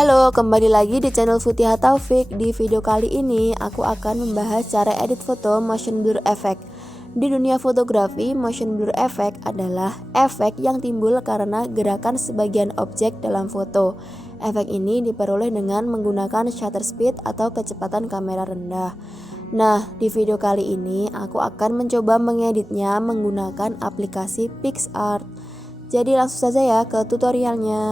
Halo, kembali lagi di channel Foto Efek. Di video kali ini aku akan membahas cara edit foto motion blur effect. Di dunia fotografi, motion blur effect adalah efek yang timbul karena gerakan sebagian objek dalam foto. Efek ini diperoleh dengan menggunakan shutter speed atau kecepatan kamera rendah. Nah, di video kali ini aku akan mencoba mengeditnya menggunakan aplikasi PicsArt. Jadi langsung saja ya ke tutorialnya.